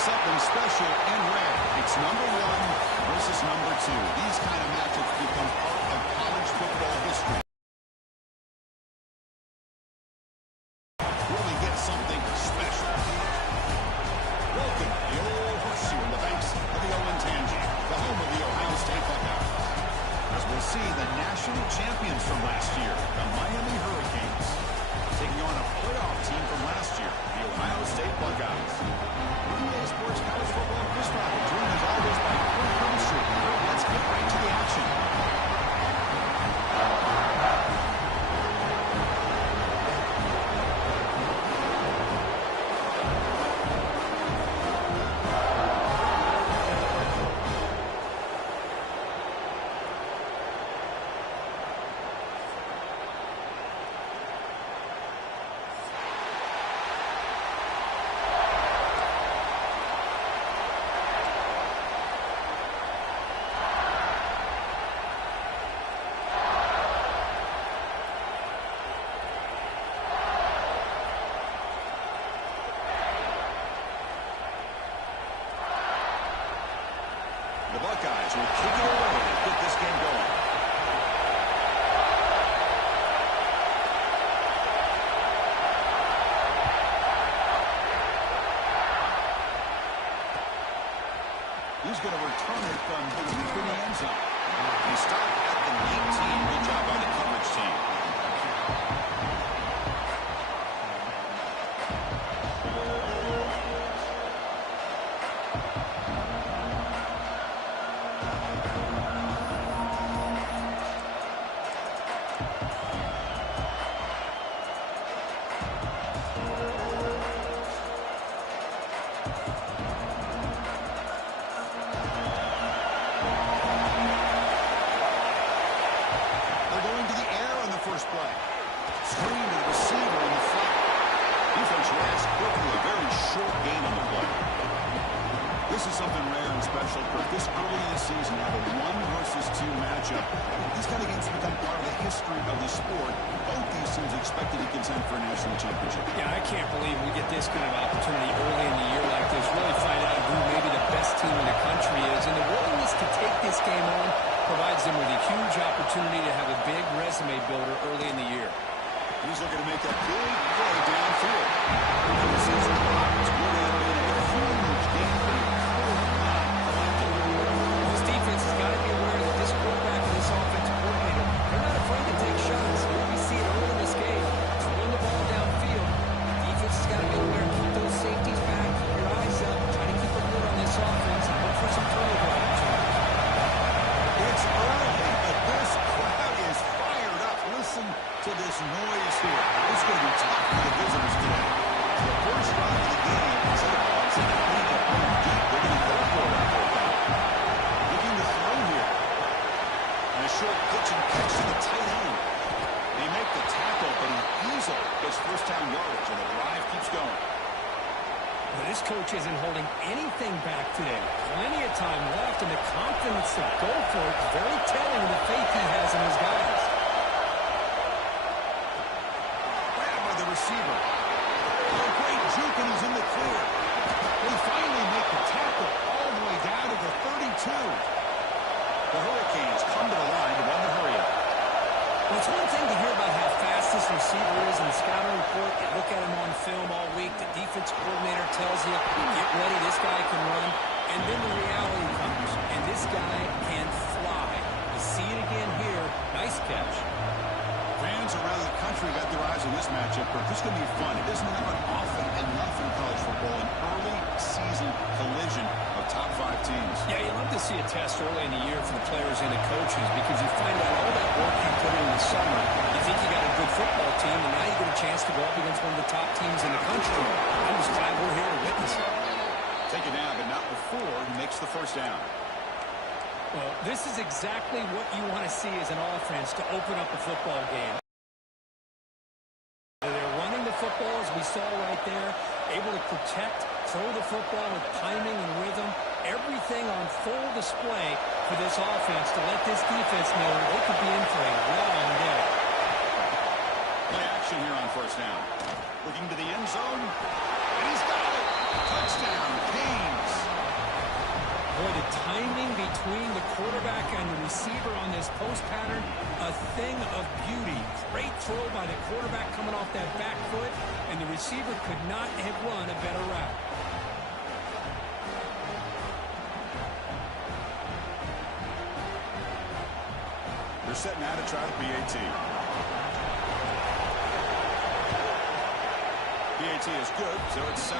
something special and rare. It's number one versus number two. These kind of matchups become part of college football history. Really get something special. Welcome to the old horseshoe in the banks of the Olentangy, the home of the Ohio State Buckeyes. As we'll see, the national champions from last year, the Miami Hurricanes, taking on a playoff team from last year, the Ohio State Buckeyes. EA Sports College Football Quiz Friday, joined as always by Kurt Crumstreet. Let's get right to the action. The Buckeyes will kick it away to get this game going. He's going to return it from between the end zone. He stopped at the 19. Good job by the coverage team. This is something rare and special for this early in the season. Now the 1 versus 2 matchup. These kind of games become part of the history of the sport. Both these teams expected to contend for a national championship. Yeah, I can't believe we get this kind of opportunity early in the year like this. Really find out who maybe the best team in the country is. And the willingness to take this game on provides them with a huge opportunity to have a big resume builder early in the year. He's looking to make that big play downfield. This is a huge game for the This defense has got to be aware that this quarterback and this offensive coordinator, they're not afraid to take shots. We see it early in this game. To run the ball downfield, the defense has got to be aware. Keep those safeties back. Keep your eyes up. Try to keep a lid on this offense and look for some turnover opportunities. It's early, but this crowd is fired up. Listen to this noise here. It's going to be tough for the visitors today. The first drive of the game, instead of passing the ball deep, they're going to go for it on 4th down. Looking to throw here. And a short pitch and catch to the tight end. They make the tackle, but he easily gets first down yardage, and the drive keeps going. Well, this coach isn't holding anything back today. Plenty of time left, and the confidence to go for it is very telling of the faith he has in his guys. Grabbed by the receiver. Oh, great juke, and he's in the clear. They finally make the tackle all the way down to the 32. The Hurricanes come to the line to run the hurry up. Well, it's one thing to hear about how fast this receiver is in the scouting report. You look at him on film all week. The defense coordinator tells you, get ready, this guy can run. And then the reality comes, and this guy can fly. You see it again here. Nice catch. Fans around the country got their eyes on this matchup, but this is going to be fun. It doesn't happen often enough in college football, an early season collision of top 5 teams. Yeah, you love to see a test early in the year for the players and the coaches because you find out all that work you put in the summer. You think you got a good football team, and now you get a chance to go up against one of the top teams in the country. I'm just glad we're here to witness it. Take it down, but not before he makes the first down. Well, this is exactly what you want to see as an offense to open up a football game. They're running the football, as we saw right there, able to protect, throw the football with timing and rhythm. Everything on full display for this offense to let this defense know they could be in for a long day. Play action here on first down. Looking to the end zone, and he's got it. Touchdown, Kane. Boy, the timing between the quarterback and the receiver on this post pattern, a thing of beauty. Great throw by the quarterback coming off that back foot, and the receiver could not have run a better route. They're setting out to try the PAT. PAT is good, so it's 7-0.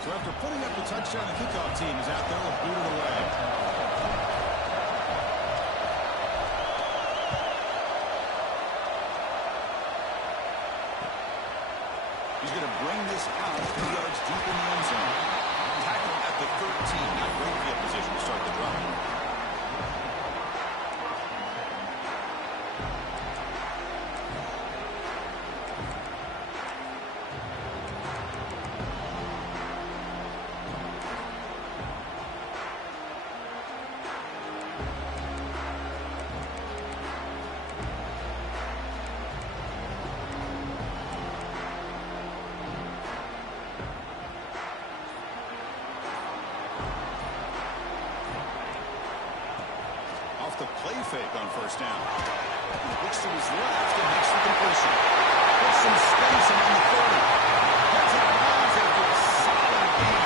So after putting up the touchdown, the kickoff team is out there to boot it away. He's going to bring this out 3 yards deep in the end zone. Tackle at the 13. Now great field position to start the drive. The play fake on first down. He looks to his left and makes the completion. Puts some space around the 30. Gets it around after a solid game.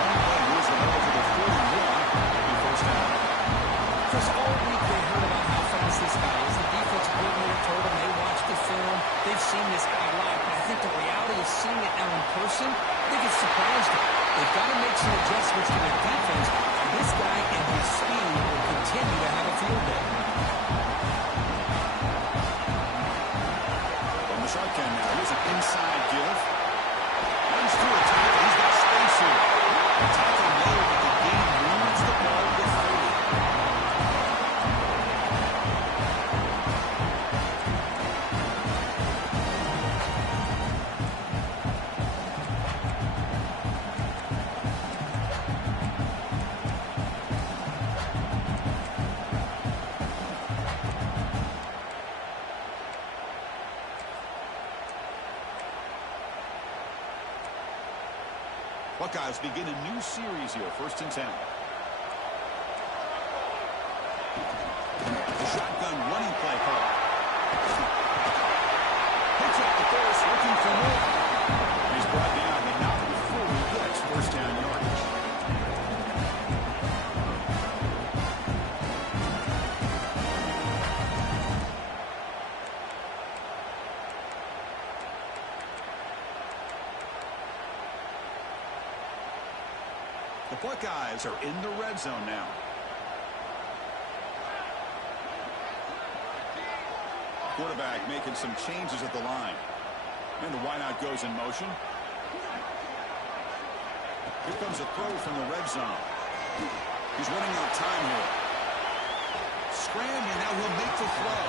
One play moves them over to the 41. And first down. Chris, all week they heard about how fast this guy is. The defense coordinator told them they watched the film. They've seen this guy a lot. But I think the reality of seeing it now in person, I think it's surprised them. They've got to make some adjustments to their defense. This guy and his speed will continue to have a field day. From the shotgun now, here's an inside give. Runs through a tackle. He's got space here. The tackle made, but the game moves the ball to 30. Buckeyes begin a new series here, 1st and 10. The shotgun running play call. Picks up the first, looking for more. He's brought down, but not before he gets first down yardage. The Buckeyes are in the red zone now. Quarterback making some changes at the line. And the wideout goes in motion. Here comes a throw from the red zone. He's running out of time here. Scrambling, now he'll make the throw.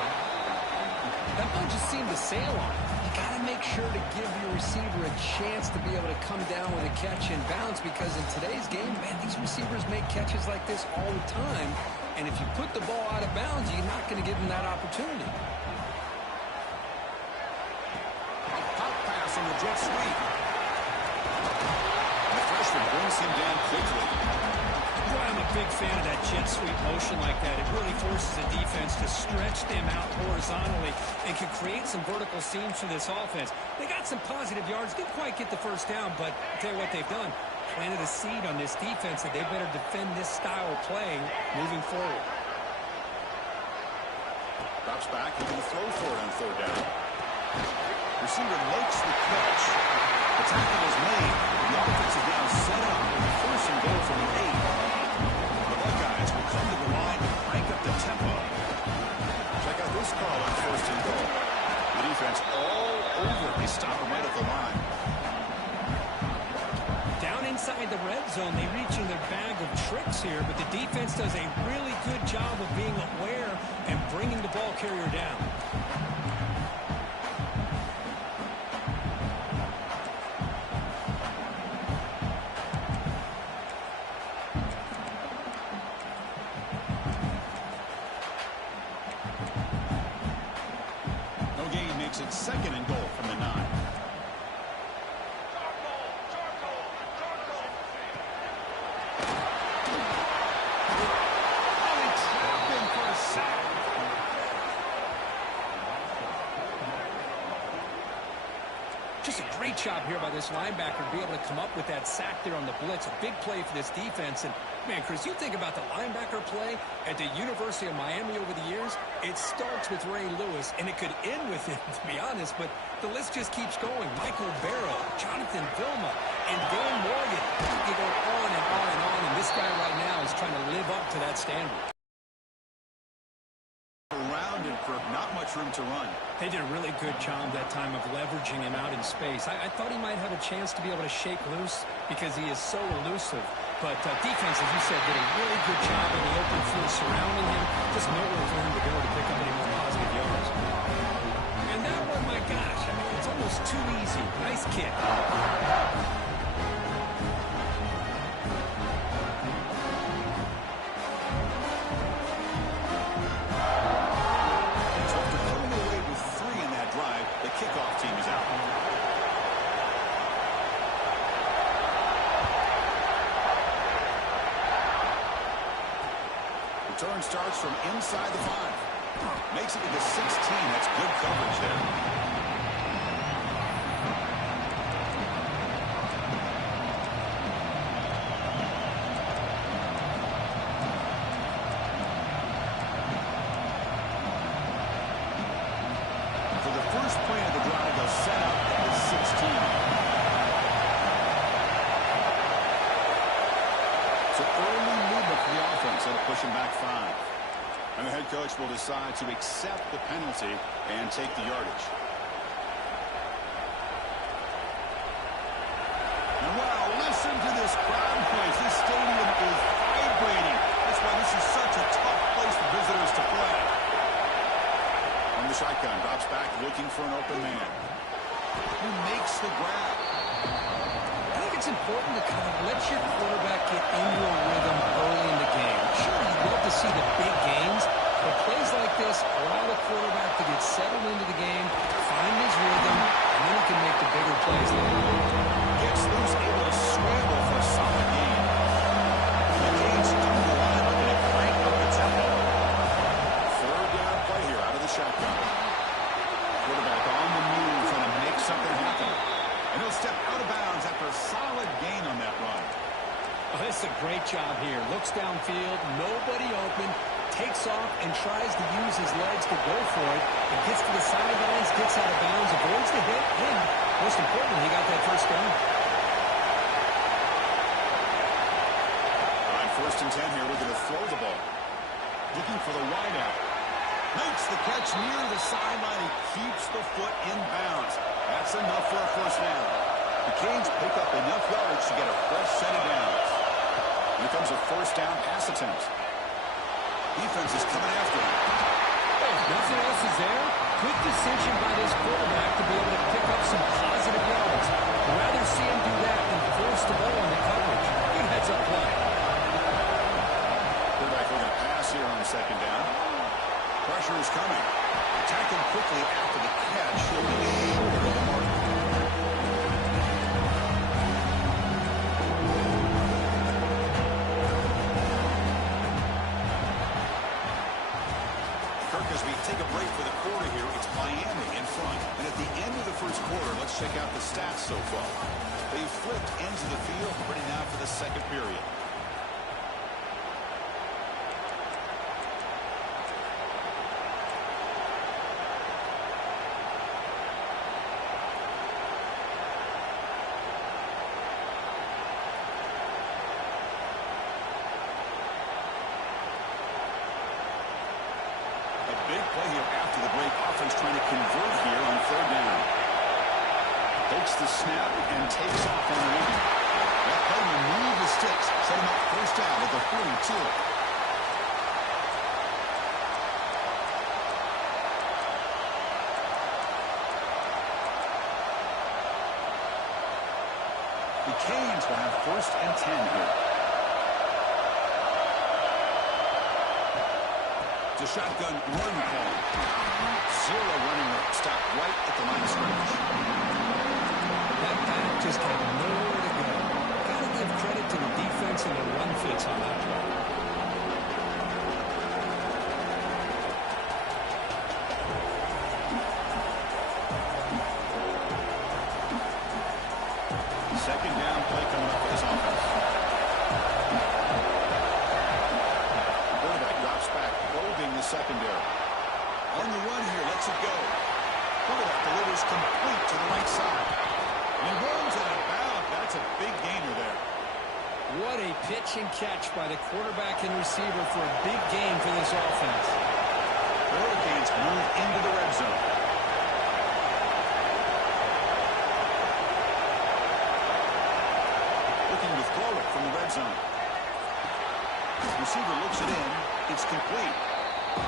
That ball just seemed to sail on him. You got to make sure to give your receiver a chance to be able to come down with a catch and bounce, because in today's game, man, these receivers make catches like this all the time. And if you put the ball out of bounds, you're not going to give them that opportunity. Hot pass on the jet sweep. The freshman brings him down quickly. Boy, I'm a big fan of that jet sweep motion like that. It really forces the defense to stretch them out horizontally and can create some vertical seams for this offense. They got some positive yards. Didn't quite get the first down, but I'll tell you what they've done. Planted a seed on this defense that they better defend this style of play moving forward. Drops back, he's going to throw for it on 3rd down. Receiver makes the catch. The tackle is made. The offense is now set up with a 1st and goal from the 8. The Buckeyes will come to the line to crank up the tempo. Check out this call on 1st and goal. The defense all over. They stop him right at the line. Down inside the red zone, they reach in their bag of tricks here, but the defense does a really good job of being aware and bringing the ball carrier down. job here by this linebacker to be able to come up with that sack there on the blitz. A big play for this defense. And, man, Chris, you think about the linebacker play at the University of Miami over the years, it starts with Ray Lewis, and it could end with him, to be honest, but the list just keeps going. Michael Barrow, Jonathan Vilma, and Dan Morgan. You go on and on and on, and this guy right now is trying to live up to that standard. Rounded for not much room to run. They did a really good job that time of leveraging him out in space. I thought he might have a chance to be able to shake loose because he is so elusive. But defense, as you said, did a really good job in the open field surrounding him. Just nowhere for him to go to pick up any more positive yards. And that one, my gosh, I mean, it's almost too easy. Nice kick. Kickoff team is out. Return starts from inside the 5. Makes it to the 16. That's good coverage there. Pushing back 5. And the head coach will decide to accept the penalty and take the yardage. And wow, listen to this crowd noise. This stadium is vibrating. That's why this is such a tough place for visitors to play. From the shotgun, drops back looking for an open man. Who makes the grab? I think it's important to kind of let your quarterback get into a rhythm early in the game. Sure, you'd love to see the big gains, but plays like this allow the quarterback to get settled into the game, find his rhythm, and then he can make the bigger plays later. Gets loose, able to scramble for a solid gain. The gains come to the line, looking to crank up the tempo. Third down play here out of the shotgun. Quarterback on the move, trying to make something happen. And he'll step out of bounds after a solid gain on that run. Oh, this is a great job here. Looks downfield, nobody open, takes off and tries to use his legs to go for it. And gets to the sidelines, gets out of bounds, avoids the hit, and most importantly, he got that first down. All right, 1st and 10 here. We're going to throw the ball. Looking for the wideout. Makes the catch near the sideline. He keeps the foot in bounds. That's enough for a first down. The Canes pick up enough yardage to get a fresh set of downs. Here comes a first down pass attempt. Defense is coming after him. If nothing else is there, good decision by this quarterback to be able to pick up some positive yards. I'd rather see him do that than force the ball into coverage. Good heads-up play. Quarterback looking to pass here on 2nd down. Pressure is coming. Tackled quickly after the catch. Short of the mark. As we take a break for the quarter here, it's Miami in front. And at the end of the first quarter, let's check out the stats so far. They've flipped ends of the field, ready now for the second period. Big play here after the break. Offense trying to convert here on 3rd down. Takes the snap and takes off on the run. That play will move the sticks. Set him up 1st down at the 42. The Canes will have 1st and 10 here. The shotgun run call. 0 running room. Stop right at the line of scrimmage. That pack just had nowhere to go. Got to give credit to the defense and the run fits on that play. What a pitch and catch by the quarterback and receiver for a big game for this offense. The Hurricanes move into the red zone. Looking to throw it from the red zone. The receiver looks it in. It's complete.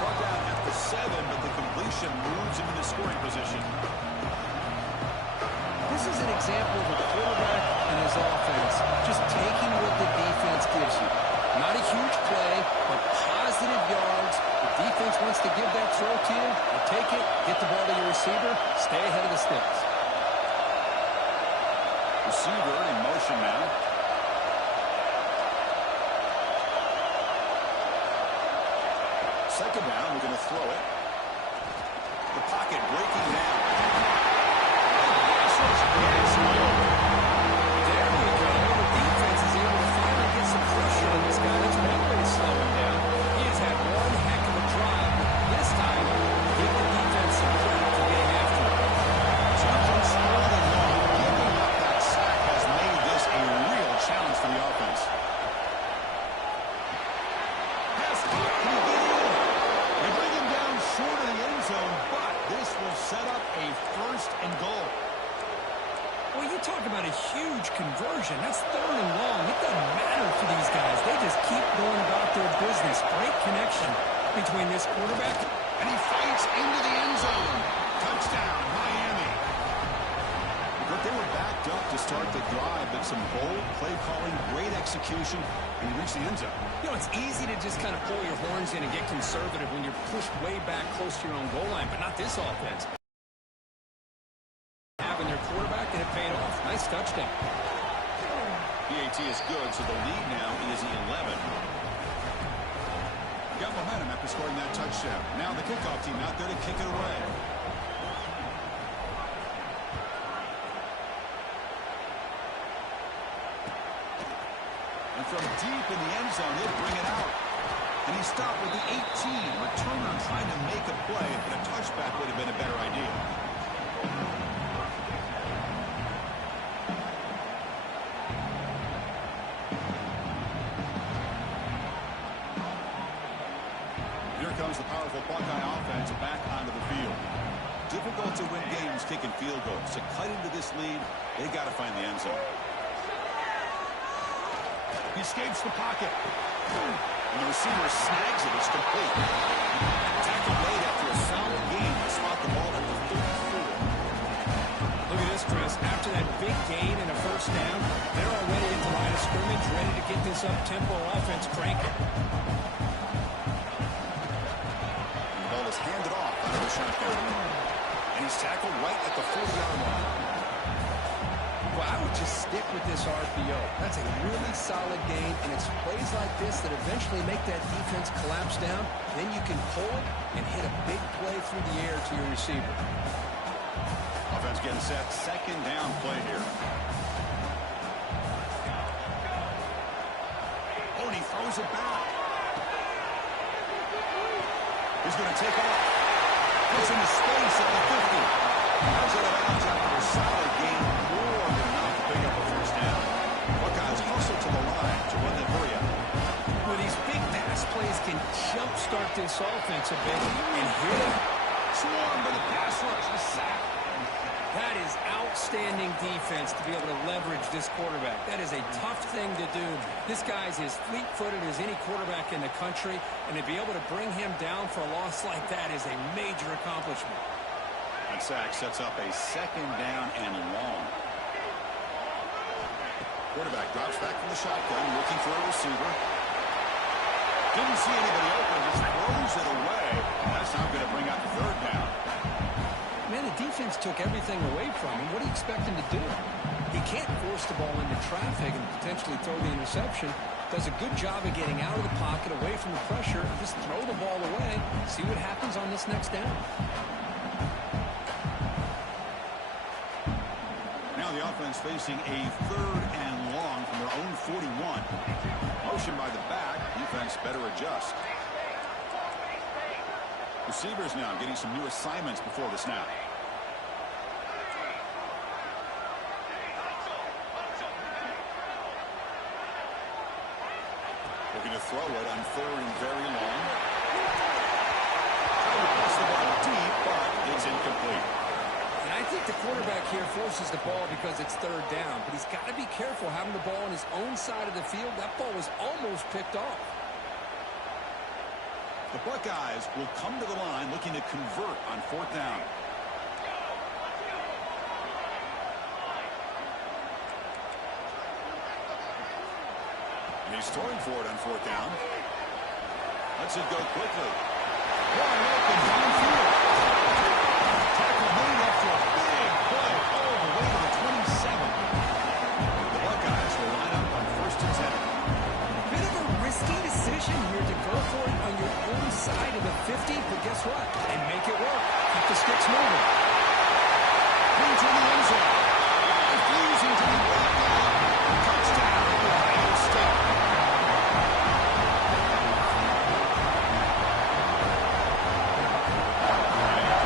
Brought down at the 7, but the completion moves him into scoring position. This is an example of a quarterback and his offense just taking what the defense gives you. Not a huge play, but positive yards. The defense wants to give that throw to you. You take it, get the ball to your receiver, stay ahead of the sticks. Receiver in motion now. Second down, we're going to throw it. The pocket breaking down. There we go. The defense is able to finally get some pressure on this guy. That's one way to slow him down. He has had one heck of a drive. This time, give the defense some credit for getting after him. Johnson scoring along. Giving up that sack has made this a real challenge for the offense. Pass caught. Can he get in? They bring him down short of the end zone, but this will set up a first and goal. Well, you talk about a huge conversion. That's third and long. It doesn't matter for these guys. They just keep going about their business. Great connection between this quarterback. And he fights into the end zone. Touchdown, Miami. But they were backed up to start the drive, but some bold play calling, great execution, and he reached the end zone. You know, it's easy to just kind of pull your horns in and get conservative when you're pushed way back close to your own goal line, but not this offense. Having their quarterback, and it paid off. Nice touchdown. PAT is good, so the lead now is 11. Got momentum after scoring that touchdown. Now the kickoff team out there to kick it away. And from deep in the end zone, he'll bring it out. And he stopped with the 18. Returner trying to make a play, but a touchback would have been a better idea. Here comes the powerful Buckeye offense back onto the field. Difficult to win games kicking field goals. To cut into this lead, they got to find the end zone. He escapes the pocket. And the receiver snags it. It's complete. Tackle made after a solid gain to spot the ball at the 34. Look at this, Chris. After that big gain and a first down, they're already at the line of scrimmage, ready to get this up-tempo offense cranking. And the ball is handed off out of the shotgun. And he's tackled right at the 40-yard line. Well, I would just stick with this RPO. That's a really solid game, and it's plays like this that eventually make that defense collapse down. Then you can pull it and hit a big play through the air to your receiver. Offense getting set. Second down play here. Oh, and he throws it back. He's going to take off. Gets into space at the 50. Comes out of bounds after a solid game. More than enough to pick up a first down. Buckeyes hustle to the line to run the hurry up. Well, these big pass plays can jumpstart this offense a bit. And here, Swarm by the pass rush. The sack. that is outstanding defense to be able to leverage this quarterback. That is a tough thing to do. This guy's as fleet-footed as any quarterback in the country, and to be able to bring him down for a loss like that is a major accomplishment. That sack sets up a second down and long. Quarterback drops back from the shotgun, looking for a receiver. Didn't see anybody open, just throws it away. That's not going to bring up third down. Man, the defense took everything away from him. What do you expect him to do? He can't force the ball into traffic and potentially throw the interception. Does a good job of getting out of the pocket, away from the pressure, and just throw the ball away. See what happens on this next down. Now the offense facing a third and long from their own 41. Motion by the back. Defense better adjust. Receivers now getting some new assignments before the snap. Looking to throw it on third and very long. Trying to pass the ball deep, but it's incomplete. And I think the quarterback here forces the ball because it's third down. But he's got to be careful having the ball on his own side of the field. That ball was almost picked off. The Buckeyes will come to the line looking to convert on fourth down. And he's throwing for it on fourth down. Lets it go quickly. Wide open downfield. Tackle made after a big play all the way to the 27. The Buckeyes will line up on first and 10. Bit of a risky decision here to go for it on your own side of the 50, but guess what? And make it work. Keep the sticks moving. Into the end zone. Refusing to be brought down. Touchdown, Ohio State.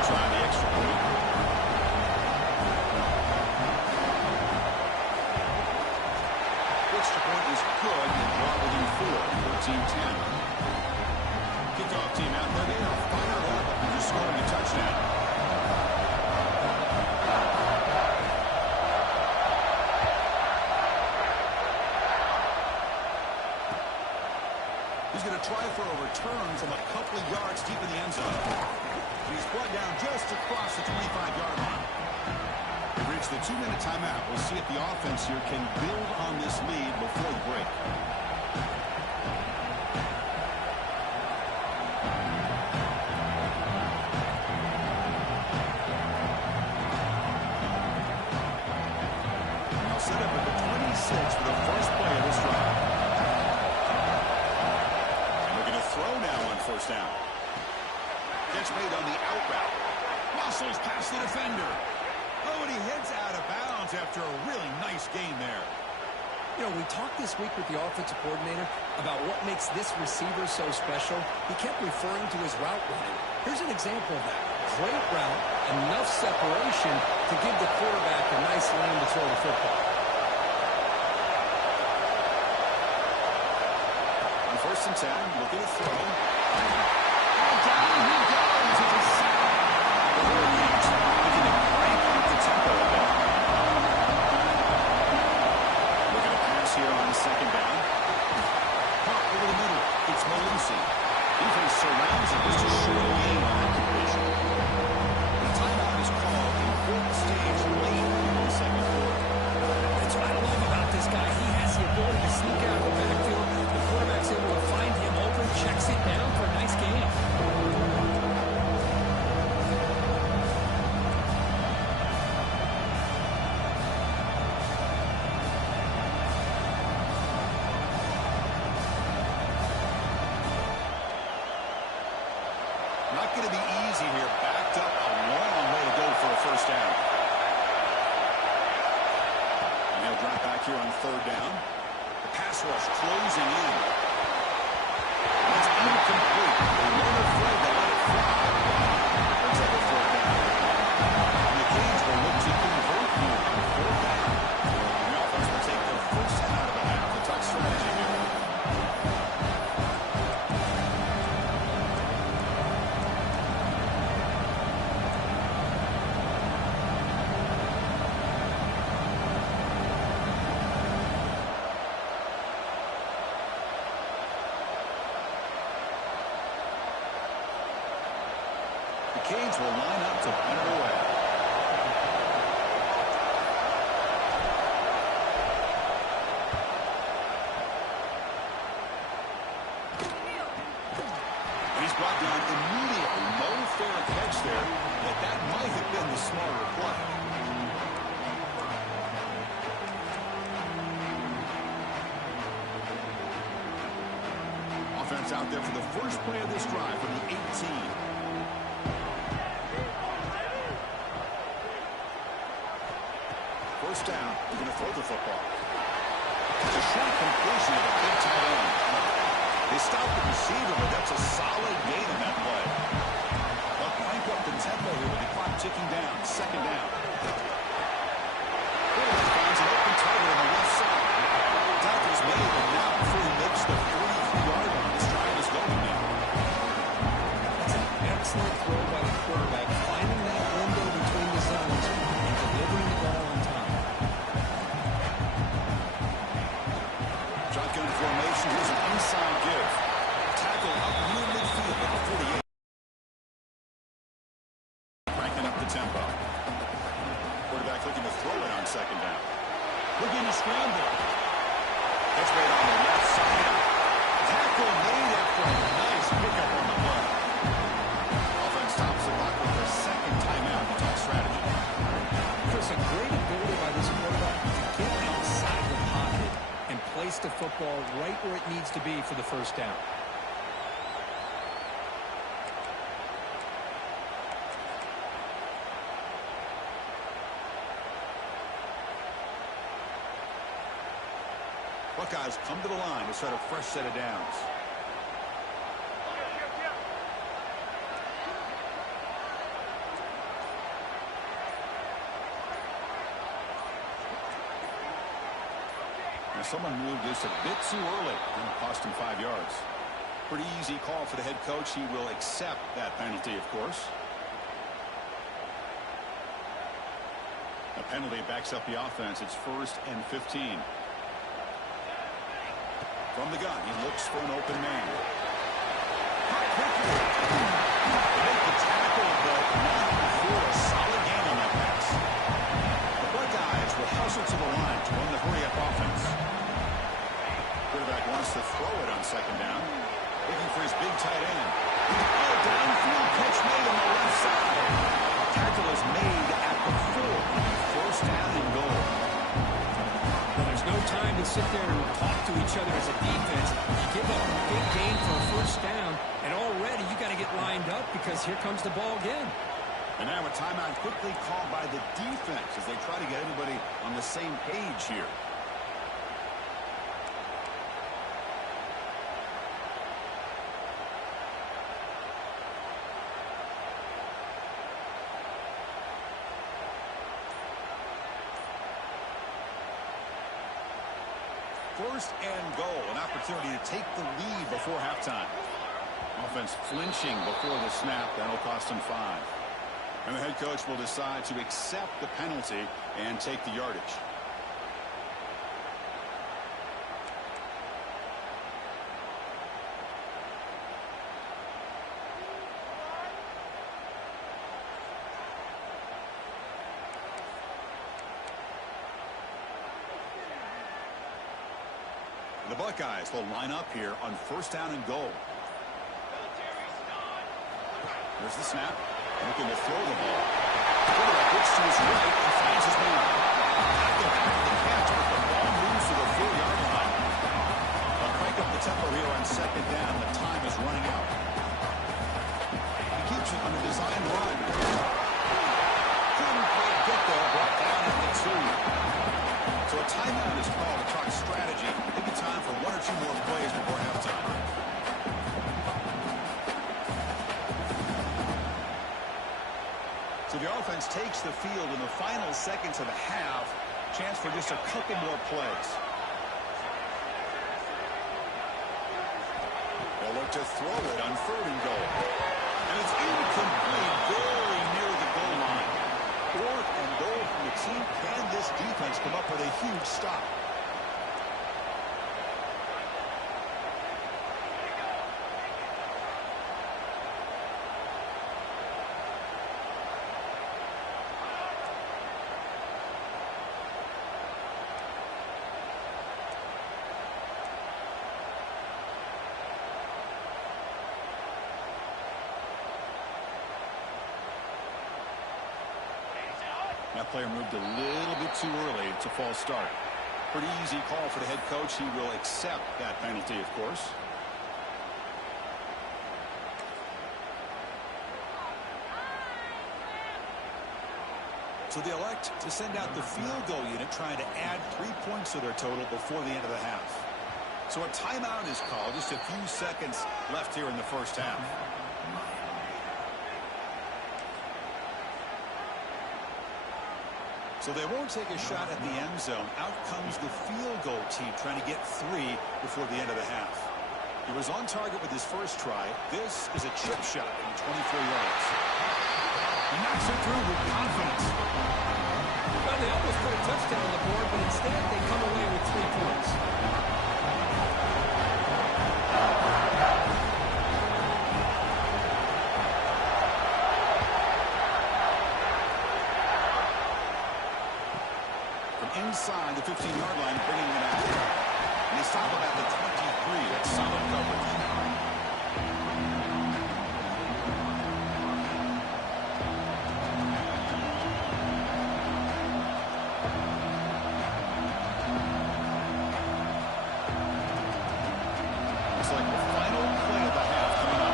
Try the extra point. Extra point is good and brought within 14-10. Kickoff team out there. They are fired up after scoring a touchdown. He's going to try for a return from a couple of yards deep in the end zone. He's brought down just across the 25-yard line. We've reached the 2-minute timeout. We'll see if the offense here can build on this lead before the break. Now set up at the 26 for the first play of this drive. And we're going to throw now on first down. Catch made on the out route. Muscles past the defender. Oh, and he heads out of bounds after a really nice game there. You know, we talked this week with the offensive coordinator about what makes this receiver so special. He kept referring to his route running. Here's an example of that. Great route, enough separation to give the quarterback a nice lane to throw the football. On first and 10, looking to throw. Down he goes. It's a sack. The Hurricanes looking to crank up the tempo a bit. Looking to pass here on second down. Pop over the middle. It's Malusi. Defense surrounds him. Just a short game on that completion. The timeout is called. Important stage late in the second quarter. That's what I love about this guy. He has the ability to sneak out of the backfield. The quarterback's able to find him open, checks it down for a nice game. Not going to be easy here. Backed up a long way to go for a first down. And he'll drop back here on third down. The pass rush closing in. It's incomplete. They weren't afraid to let it fly. Brings up a third down. And the Canes will look to convert here on fourth down. The offense will take their first out of the half. The touch strategy here. The Canes will line up to punt it away. And he's brought down immediately. No fair catch there, but that might have been the smarter play. Offense out there for the first play of this drive from the 18. First down, we're going to throw the football. It's a short completion of a big tight end. They stopped the receiver, but that's a solid gain on that play. They'll crank up the tempo here with the clock ticking down. Second down. Quarterback finds an open target on the left side. Tackle's made, but not before he makes the 33-yard Shotgun formation. Here's an inside give. Tackle up near midfield at the 48. Cranking up the tempo. Quarterback looking to throw it on second down. Looking to scramble. That's right on the left side. Tackle made after a nice pickup on the play. Offense stops the clock with their second timeout to talk strategy. Chris, a great ability by this quarterback to get outside the pocket and place the football right where it needs to be for the first down. Buckeyes come to the line to start a fresh set of downs. Now someone moved this a bit too early and it cost him 5 yards. Pretty easy call for the head coach. He will accept that penalty, of course. A penalty backs up the offense. It's 1st and 15. From the gun, he looks for an open man. They make the tackle, but not before a solid gain on that pass. The Buckeyes will hustle to the line to run the hurry-up offense. Quarterback wants to throw it on second down. Looking for his big tight end. Oh, downfield catch made on the left side. Tackle is made at the 4. 1st down and goal. There's no time to sit there and talk to each other as a defense. You give up a big gain for a 1st down, and already you got to get lined up because here comes the ball again. And now a timeout quickly called by the defense as they try to get everybody on the same page here. First and goal, an opportunity to take the lead before halftime. Offense flinching before the snap. That'll cost them 5. And the head coach will decide to accept the penalty and take the yardage. The Buckeyes will line up here on 1st down and goal. There's the snap. Looking to throw the ball. Quarterback looks to his right and finds his man. Tackle after the catch, but the ball moves to the 4-yard line. They'll crank up the tempo here on second down. The time is running out. He keeps it on a design run. Couldn't quite get there. Brought down at the 2. So a timeout is called to talk strategy. Maybe time for 1 or 2 more plays before halftime. So the offense takes the field in the final seconds of the half. Chance for just a couple more plays. They'll look to throw it on 3rd and goal. And it's incomplete, very near the goal line. 4th and goal from the team. Can this defense come up with a huge stop? That player moved a little bit too early. It's a false start. Pretty easy call for the head coach. He will accept that penalty, of course. So they elect to send out the field goal unit, trying to add 3 points to their total before the end of the half. So a timeout is called. Just a few seconds left here in the first half. So they won't take a shot at the end zone. Out comes the field goal team trying to get 3 before the end of the half. He was on target with his first try. This is a chip shot from 24 yards. He knocks it through with confidence. Well, they almost put a touchdown on the board, but instead they come away with 3 points. inside the 15-yard line, bringing it out. And they stop it at the 23. That's solid coverage. Looks like the final play of the half coming up.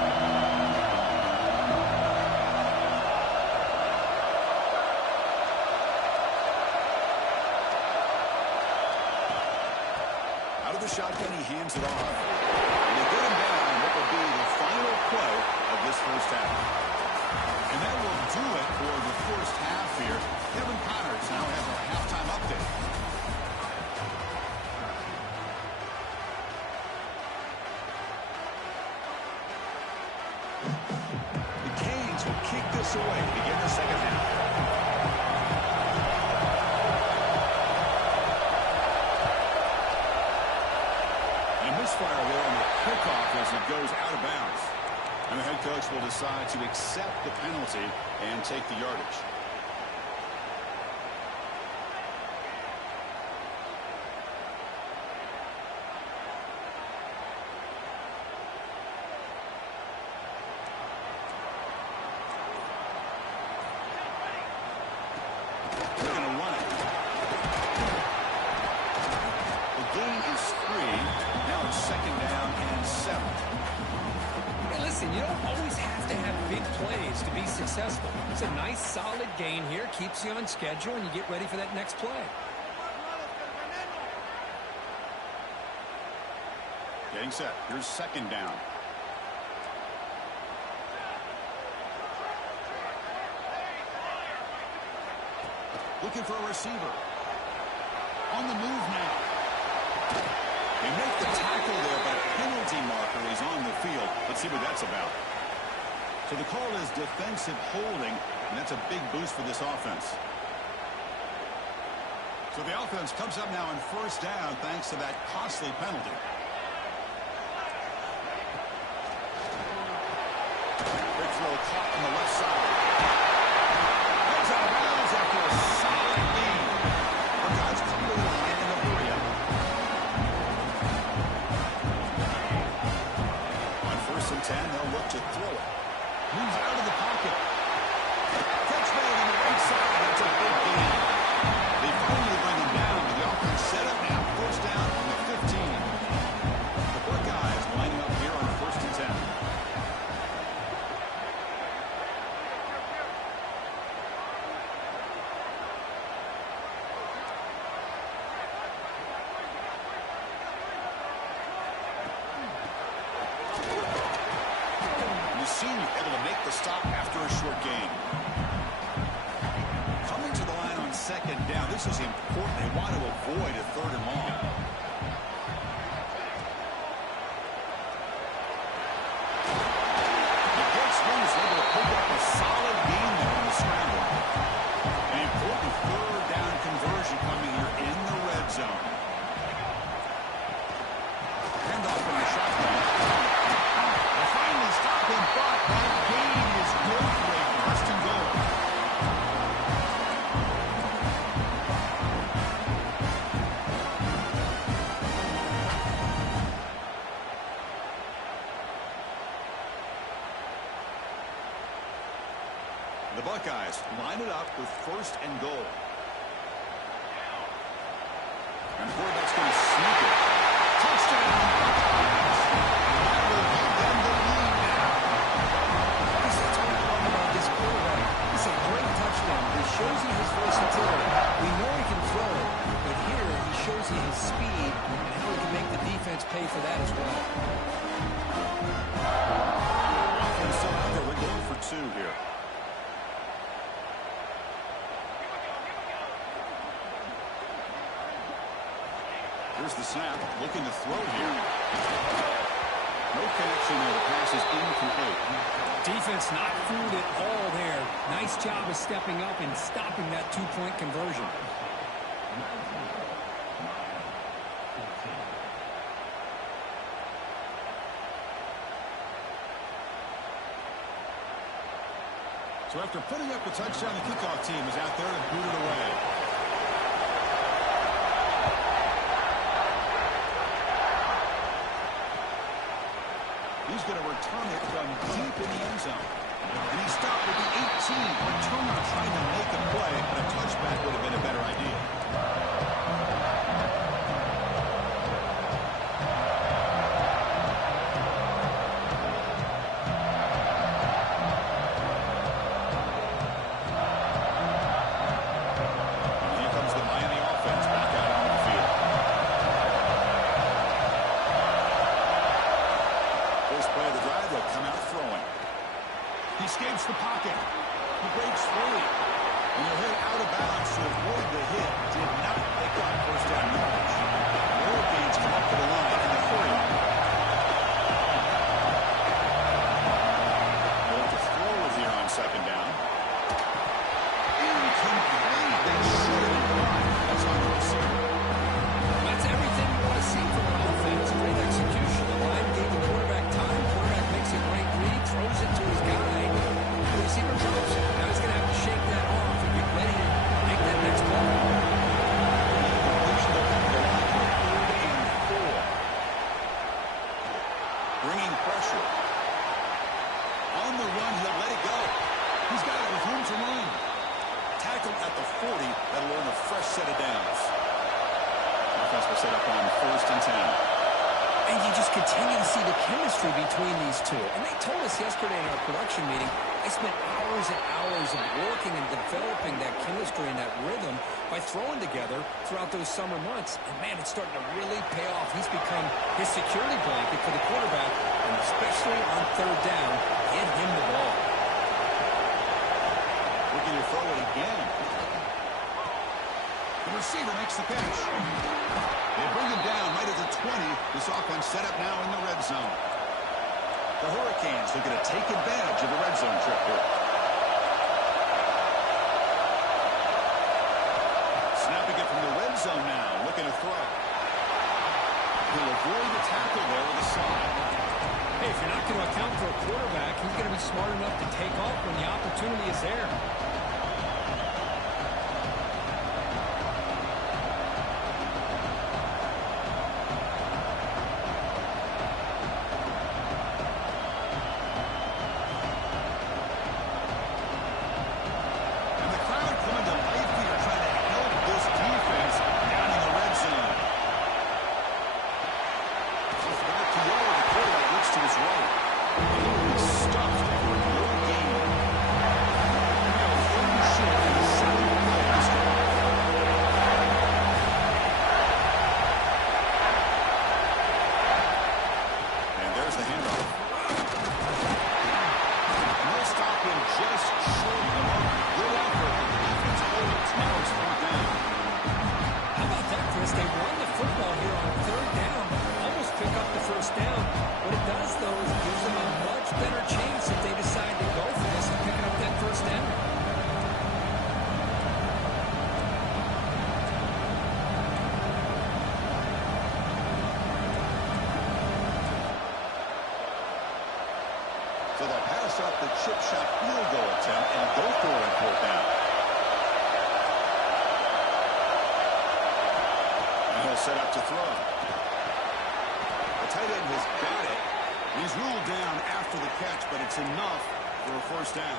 Out of the shotgun, he hands it off. And they get him down on what will be the final play of this first half. And that will do it for the first half here. Kevin Connors now has our halftime update. The Canes will kick this away to begin the second half. Misfire there on the kickoff as it goes out of bounds. And the head coach will decide to accept the penalty and take the yardage. They're going to run it. The gain is 3. Now it's second down and 7. Hey, listen, you don't always have to have big plays to be successful. It's a nice, solid gain here. Keeps you on schedule, and you get ready for that next play. Getting set. Here's second down. Looking for a receiver. On the move now. They make the tackle there, but a penalty marker is on the field. Let's see what that's about. So the call is defensive holding, and that's a big boost for this offense. So the offense comes up now on first down thanks to that costly penalty. Big throw caught on the left side. Goes out of bounds after a solid gain. The guys come to the line in the hurry up. On first and 10, they'll look to throw it. Moves out of the pocket. Catch made on the right side. That's a big gain. They finally bring him down. The offense set up now. First down on the 15. The Buckeyes lining up here on first and 10. Senior able to make the stop after a short gain. Coming to the line on second down. This is important. They want to avoid a third and long. The Bucks is able to pick up a solid gain there on the scramble. An important third down conversion coming here in the red zone. Handoff from the shotgun. Finally stop him, but that gain is good for a first and goal. The Buckeyes line it up with first and goal. And the quarterback's going to sneak it. Touchdown, Buckeyes. That will give them the lead now. That's what I love about this quarterback. It's a great touchdown. It shows you his versatility. We know he can throw it, but here he shows you his speed and how he can make the defense pay for that as well. Offense still out there. We're going for 2 here. Here's the snap, looking to throw here. No connection there. The pass is incomplete. Defense not fooled at all there. Nice job of stepping up and stopping that two-point conversion. So after putting up the touchdown, the kickoff team is out there to boot it away. He's going to return it from deep in the end zone. And he stopped with the 18. Returner trying to make a play, but a touchback would have been a better idea. Escapes the pocket. He breaks free. And he'll hit out of bounds to avoid the hit. Did not make up first down yardage. The Hurricanes come up to the line in the 40. Going to throw it here on second down. Incomplete. That should have been caught. That's on the receiver. That's everything you want to see from an offense. Great execution. The line gave the quarterback time. Quarterback makes a great read, throws it to his guy. The receiver drops it. Now he's going to have to shake that off and get ready to make that next play. Bringing pressure. On the run, he'll let it go. He's got it with room to run. Tackled at the 40. That'll earn a fresh set of downs. Offense will set up on 1st and 10. And you just continue to see the chemistry between these two. And they told us yesterday in our production meeting, they spent hours and hours of working and developing that chemistry and that rhythm by throwing together throughout those summer months. And, man, it's starting to really pay off. He's become his security blanket for the quarterback, and especially on 3rd down, get him the ball. Looking to throw it again. The receiver makes the catch. They bring him down right at the 20. This offense set up now in the red zone. The Hurricanes looking to take advantage of the red zone trip here. Snapping it from the red zone now, looking to throw. He'll avoid the tackle there with a slide. Hey, if you're not going to account for a quarterback, he's going to be smart enough to take off when the opportunity is there. So they'll pass up the chip shot field goal attempt and go for it on 4th down. And he'll set up to throw. The tight end has got it. He's ruled down after the catch, but it's enough for a 1st down.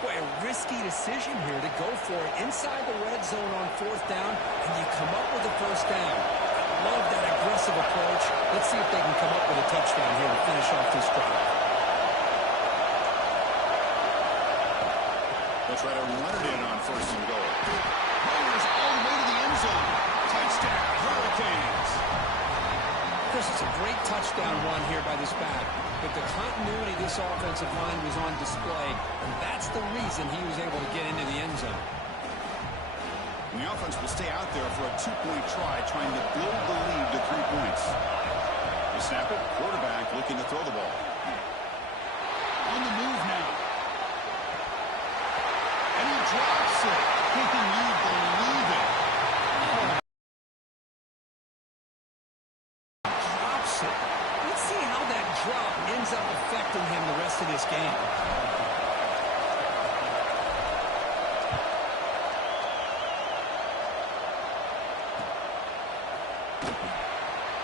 Boy, a risky decision here to go for it inside the red zone on 4th down, and you come up with a 1st down. I love that aggressive approach. Let's see if they can come up with a touchdown here to finish off this drive. They'll try to run it in on 1st and goal. Players all the way to the end zone. Touchdown, Hurricanes. Chris, it's a great touchdown run here by this back, but the continuity of this offensive line was on display, and that's the reason he was able to get into the end zone. And the offense will stay out there for a 2-point try, trying to build the lead to 3 points. They snap it, quarterback looking to throw the ball. On the move now. And he drops it. Can you believe it? Drops it. Let's see how that drop ends up affecting him the rest of this game.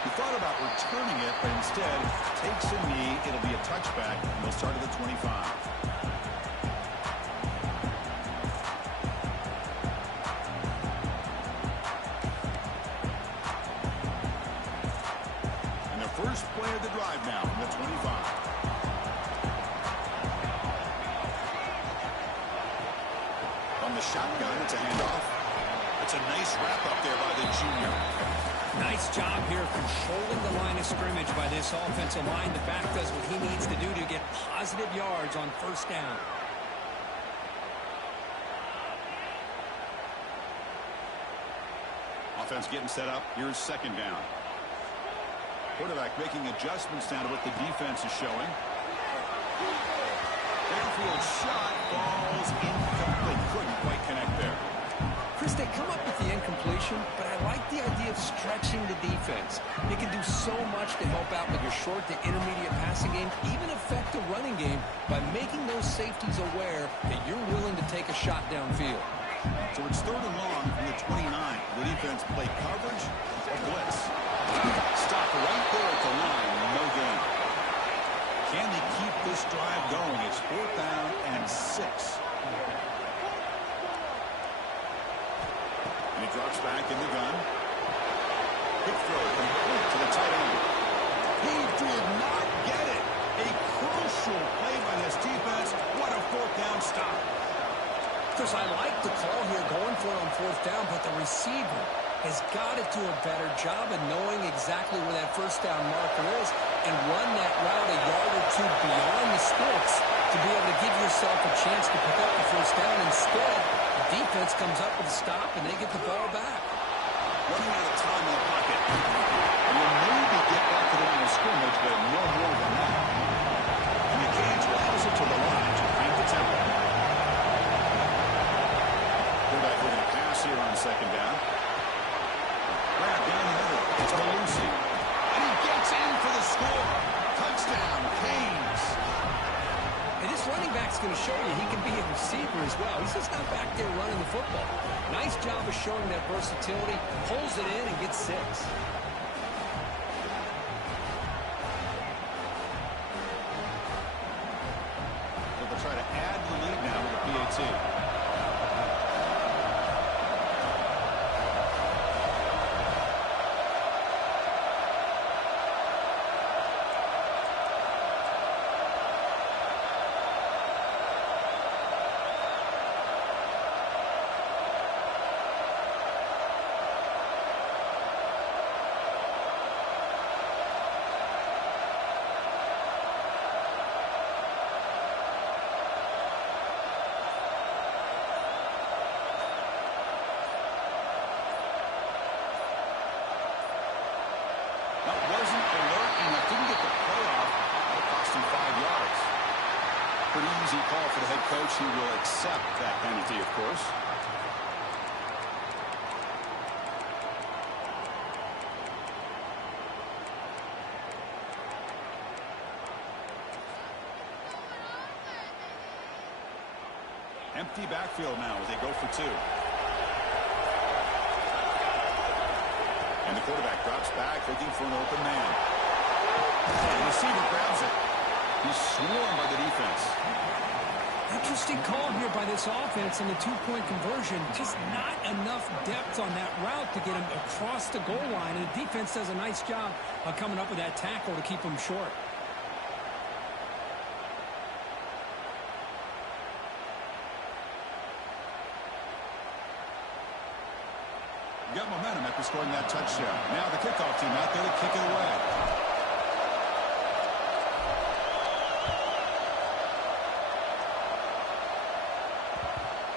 He thought about returning it, but instead takes a knee. It'll be a touchback, and they'll start at the 25. First play of the drive now from the 25. On the shotgun, it's a handoff. It's a nice wrap-up there by the junior. Nice job here controlling the line of scrimmage by this offensive line. The back does what he needs to do to get positive yards on first down. Offense getting set up. Here's second down. Quarterback making adjustments now to what the defense is showing. Downfield shot falls incomplete. Couldn't quite connect there. Chris, they come up with the incompletion, but I like the idea of stretching the defense. They can do so much to help out with your short to intermediate passing game, even affect the running game by making those safeties aware that you're willing to take a shot downfield. So it's third and long from the 29. The defense play coverage or blitz. Stop right there at the line. No gain. Can they keep this drive going? It's fourth down and 6. And he drops back in the gun. Quick throw complete to the tight end. He did not get it. A crucial play by this defense. What a fourth down stop. Chris, I like the call here going for it on fourth down, but the receiver has got to do a better job of knowing exactly where that first down marker is and run that route a yard or two beyond the sticks to be able to give yourself a chance to pick up the first down. Instead, the defense comes up with a stop and they get the ball back. Running out of time in the pocket. And you'll maybe get back to the line of scrimmage, but no more than that. And the Canes allows it to the line to crank the tempo. Quarterback looking to pass here on second down. Grab down the middle. It's Belusi. And he gets in for the score. Touchdown, Canes. And this running back's going to show you he can be a receiver as well. He's just not back there running the football. Nice job of showing that versatility. Pulls it in and gets 6. They'll try to add the lead now with the PAT. Pretty easy call for the head coach. He will accept that penalty, of course. Empty backfield now as they go for 2. And the quarterback drops back looking for an open man. And the receiver grabs it. He's swarmed by the defense. Interesting call here by this offense on the 2-point conversion. Just not enough depth on that route to get him across the goal line. And the defense does a nice job of coming up with that tackle to keep him short. Got momentum after scoring that touchdown. Now the kickoff team out there to kick it away.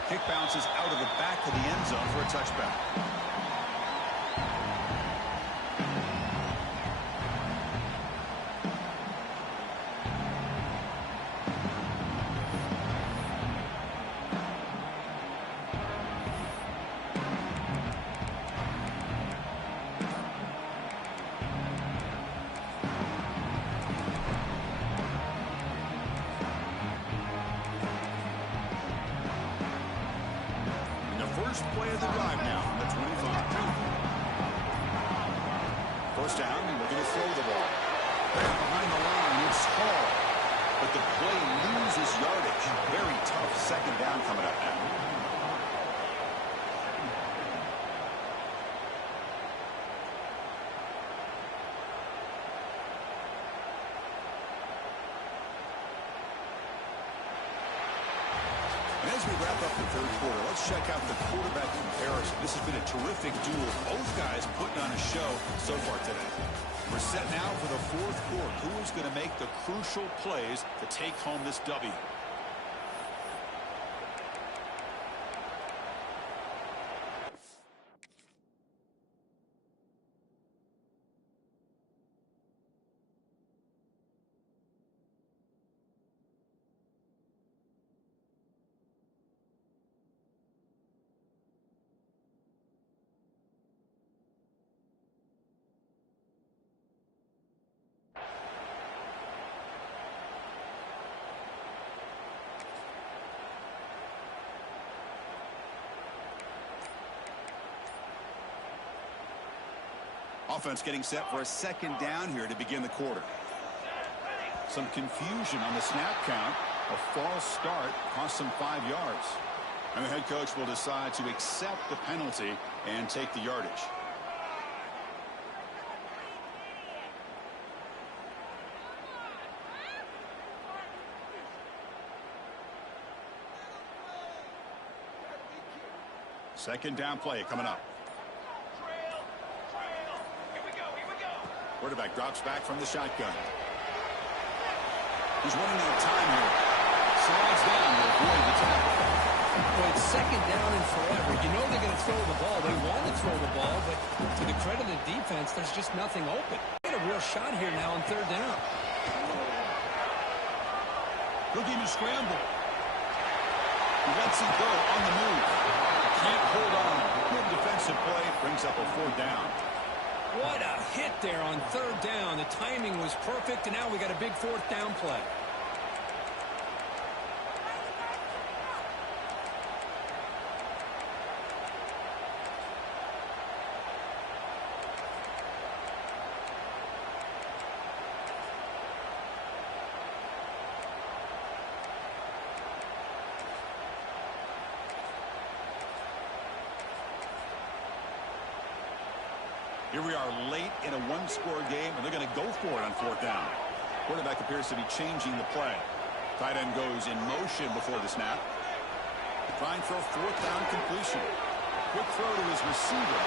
Kick bounces out of the back of the end zone for a touchback. Play of the drive now from the 25. First down, looking to throw the ball. Back behind the line, it's Hall. But the play loses yardage. Very tough second down coming up now. And as we wrap up the third quarter, let's check out the quarterback comparison. This has been a terrific duel. Both guys putting on a show so far today. We're set now for the fourth quarter. Who is going to make the crucial plays to take home this W? Offense getting set for a second down here to begin the quarter. Some confusion on the snap count. A false start cost them 5 yards. And the head coach will decide to accept the penalty and take the yardage. Second down play coming up. Quarterback drops back from the shotgun. He's running out of time here. Slides down to avoid the tackle. Well, it's second down and forever. You know they're going to throw the ball. They want to throw the ball, but to the credit of the defense, there's just nothing open. They had a real shot here now on third down. Looking to scramble. He lets it go on the move. Can't hold on. Good defensive play. Brings up a fourth down. What a hit there on third down. The timing was perfect, and now we got a big fourth down play. Here we are late in a one-score game, and they're going to go for it on fourth down. Quarterback appears to be changing the play. Tight end goes in motion before the snap. Trying for a fourth down completion. Quick throw to his receiver.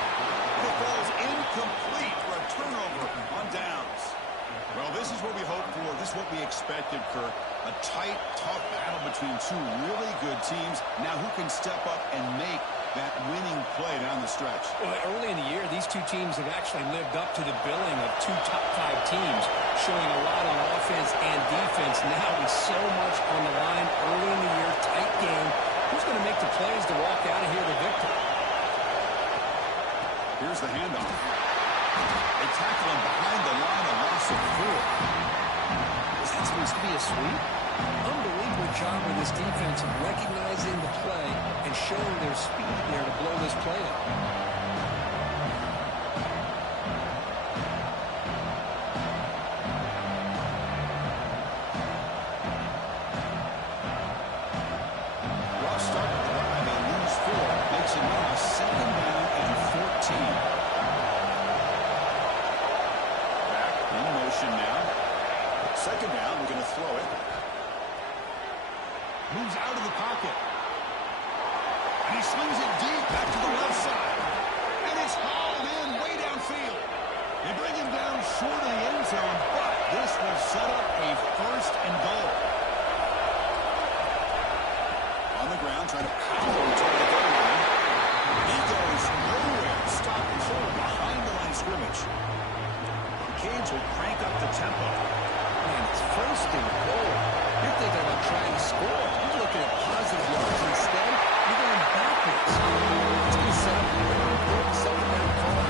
The ball's incomplete for a turnover on downs. Well, this is what we hoped for. This is what we expected, Kirk. A tight, tough battle between two really good teams. Now who can step up and make that winning play down the stretch? Well, early in the year, these two teams have actually lived up to the billing of two top-5 teams, showing a lot on offense and defense. Now with so much on the line early in the year, tight game. Who's going to make the plays to walk out of here the victor? Here's the handoff. They tackle him behind the line, a loss of 4. Is that supposed to be a sweep? Unbelievable job with this defense of recognizing the play and showing their speed there to blow this play up. Rough start to the drive. They lose 4. Makes it now second down and 14. Back in motion now. Second down, we're going to throw it. Moves out of the pocket. And he slings it deep back to the left side. And it's hauled in way downfield. They bring him down short of the end zone, but this will set up a first and goal. On the ground, trying to power toward the goal line. He goes nowhere. Stop short behind the line of scrimmage. Canes will crank up the tempo. Man, it's first and goal. You're thinking about trying to score. You're looking at positive yards instead. You're going backwards. It's going to set up a very important second down call.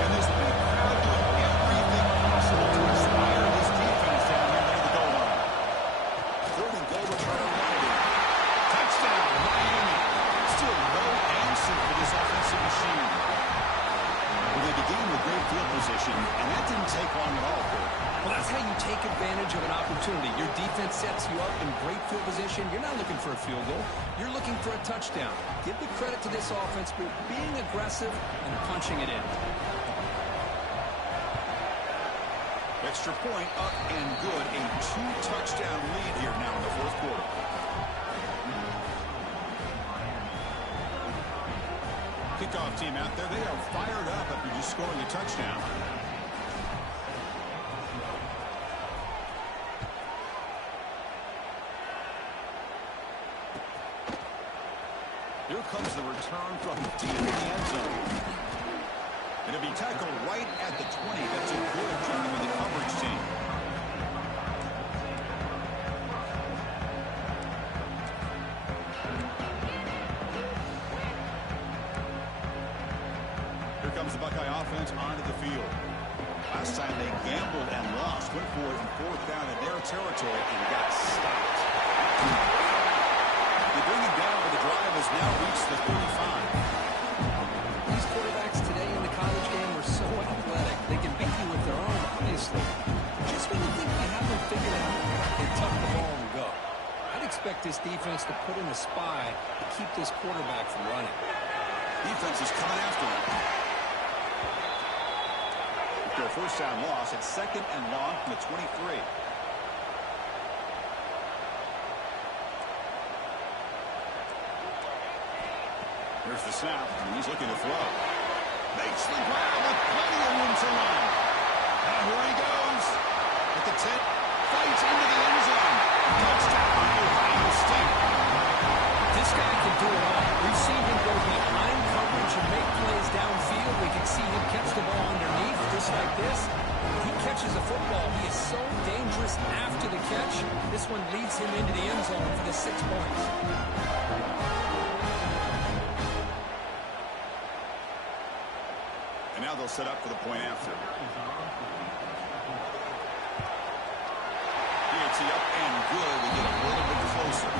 And this big crowd doing everything possible to inspire this defense down here near the goal line. Third and goal to try to run it in. Well, that's how you take advantage of an opportunity. Your defense sets you up in great field position. You're not looking for a field goal. You're looking for a touchdown. Give the credit to this offense for being aggressive and punching it in. Extra point up and good. A 2-touchdown lead here now in the fourth quarter. Kickoff team out there. They are fired up after just scoring a touchdown. Here comes the return from deep in the end zone. It'll be tackled right at the 20. That's a good job of the coverage team. Here comes the Buckeye offense onto the field. Last time they gambled and lost. Went for it in fourth down in their territory and got stopped. They bring it down, but the drive has now reached the 35. These quarterbacks today in the college game are so athletic. They can beat you with their arm, obviously. Just when you think you have them figured out, they tuck the ball and go. I'd expect this defense to put in a spy to keep this quarterback from running. Defense is coming after him. After a first down loss, it's second and long from the 23. Here's the snap, and he's looking to throw. Makes the grab with plenty of room to run. And here he goes. At the 10, fights into the end zone. Touchdown, Ohio State. This guy can do it all. We've seen him go behind coverage and make plays downfield. We can see him catch the ball underneath, just like this. When he catches a football, he is so dangerous after the catch. This one leads him into the end zone for the 6 points. And now they'll set up for the point after. PAT up and good. We get a little bit closer.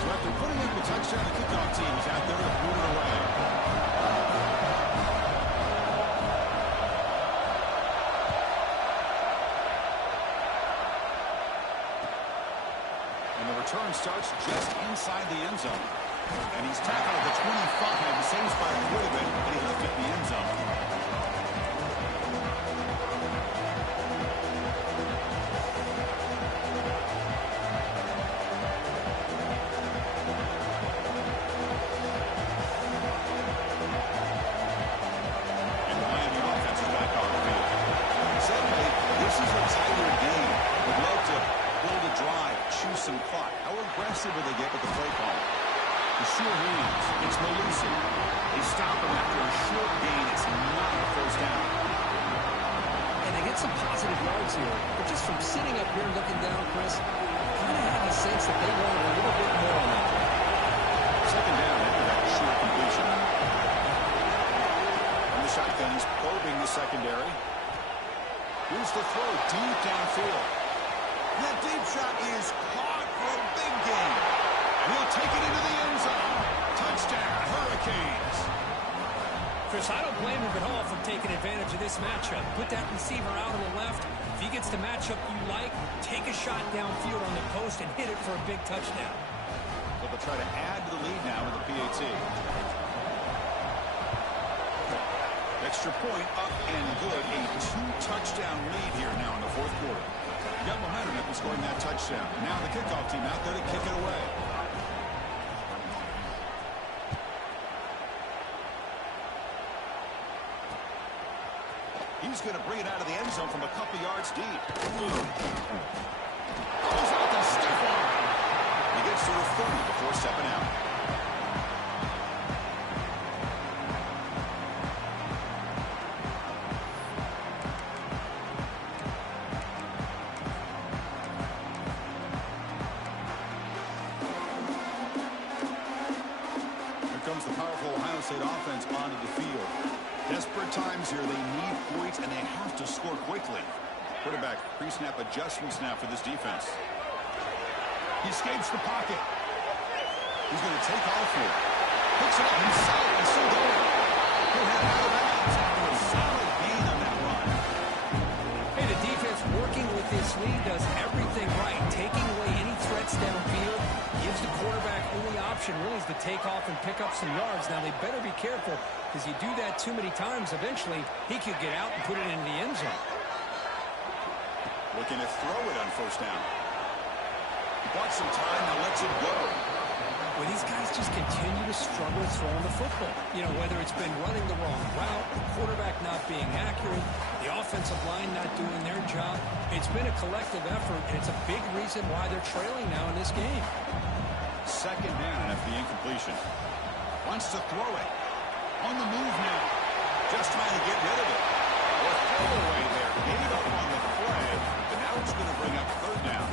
So after putting up the touchdown, the kickoff team is out there to boot it away. And the return starts just inside the end zone. And he's tackled at the 25, saves by a little bit, but he left it in the end zone. And the Miami offense is back on the field. Suddenly, this is a tighter game. Would love to build a drive, choose some clock. How aggressive will they get with the play call? The sure hands. It's Malusi. They stop him after a short gain. It's not a first down. And they get some positive yards here. But just from sitting up here looking down, Chris, kind of have a sense that they wanted a little bit more on that play. Second down after that short completion. From the shotgun, he's probing the secondary. Here's the throw deep downfield. That deep shot is caught for a big gain. And he'll take it into the end zone. Touchdown, Hurricanes. Chris, I don't blame him at all for taking advantage of this matchup. Put that receiver out on the left. If he gets the matchup you like, take a shot downfield on the post and hit it for a big touchdown. So they'll try to add to the lead now with the PAT. Extra point up and good. A 2-touchdown lead here now in the fourth quarter. You got momentum after scoring that touchdown. Now the kickoff team out there to kick it away. He's going to bring it out of the end zone from a couple yards deep. Goes out to stiff arm. He gets to the 30 before stepping out. Here comes the powerful Ohio State offense onto the field. Desperate times here. They need points, and they have to score quickly. Quarterback pre-snap adjustments now for this defense. He escapes the pocket. He's going to take off here. Picks it up himself. He's still going. He'll head out of bounds after a solid gain on that run. Hey, the defense working with this lead does everything right, taking away any threats downfield, gives the quarterback only option really is to take off and pick up some yards. Now, they better be careful because you do that too many times, eventually he could get out and put it into the end zone. Looking to throw it on first down. Wants some time, now lets it go. Well, these guys just continue to struggle throwing the football. You know, whether it's been running the wrong route, the quarterback not being accurate, the offensive line not doing their job. It's been a collective effort, and it's a big reason why they're trailing now in this game. Second down after the incompletion. Wants to throw it. On the move now. Just trying to get rid of it. Or throw away there. Gave up on the play, but now it's going to bring up third down.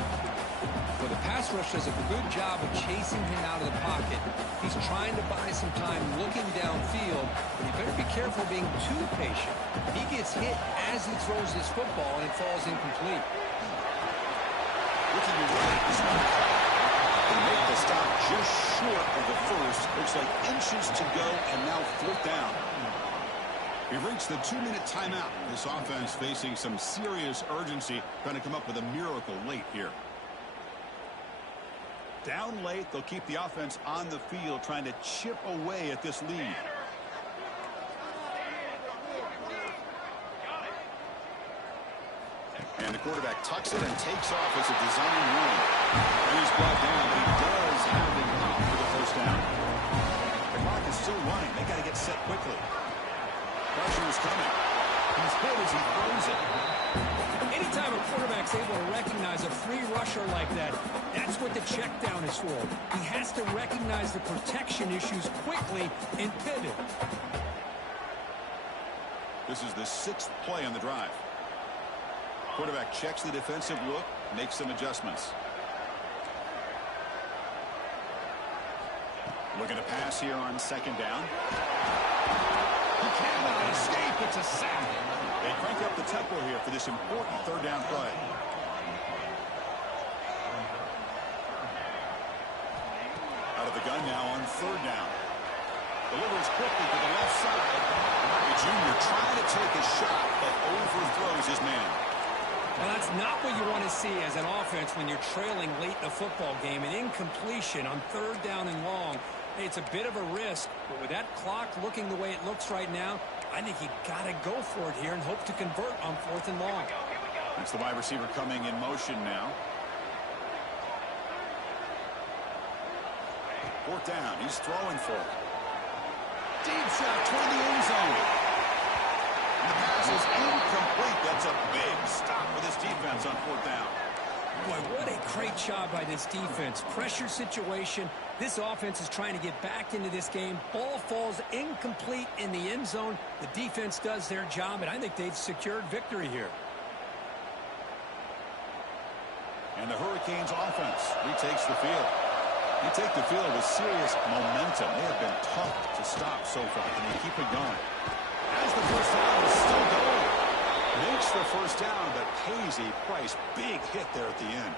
Well, the pass rush does a good job of chasing him out of the pocket. He's trying to buy some time looking downfield, but you better be careful being too patient. He gets hit as he throws this football, and it falls incomplete. Looking to right, this one. They make the stop just short of the first. Looks like inches to go, and now fourth down. We've reached the 2-minute timeout. This offense facing some serious urgency, trying to come up with a miracle late here. Down late, they'll keep the offense on the field, trying to chip away at this lead. And the quarterback tucks it and takes off as a design run. And he's brought down. He does have enough for the first down. The clock is still running. They got to get set quickly. Pressure is coming. He's hit as he throws it. Anytime a quarterback's able to recognize a free rusher like that, that's what the check down is for. He has to recognize the protection issues quickly and pivot. This is the 6th play on the drive. Quarterback checks the defensive look, makes some adjustments. Looking to pass here on second down. He cannot escape. It's a sack. They crank up the tempo here for this important third down play. Out of the gun now on third down. Delivers quickly to the left side. Murphy Jr. trying to take a shot, but overthrows his man. Well, that's not what you want to see as an offense when you're trailing late in a football game. An incompletion on third down and long. Hey, it's a bit of a risk, but with that clock looking the way it looks right now, I think you got to go for it here and hope to convert on fourth and long. That's the wide receiver coming in motion now. Fourth down. He's throwing for it. Deep shot toward the end zone. And the pass is incomplete. That's a big stop for this defense on fourth down. Boy, what a great job by this defense. Pressure situation. This offense is trying to get back into this game. Ball falls incomplete in the end zone. The defense does their job, and I think they've secured victory here. And the Hurricanes offense retakes the field. They take the field with serious momentum. They have been tough to stop so far, and they keep it going. As the first down is still going. Makes the first down, but pays a price. Big hit there at the end.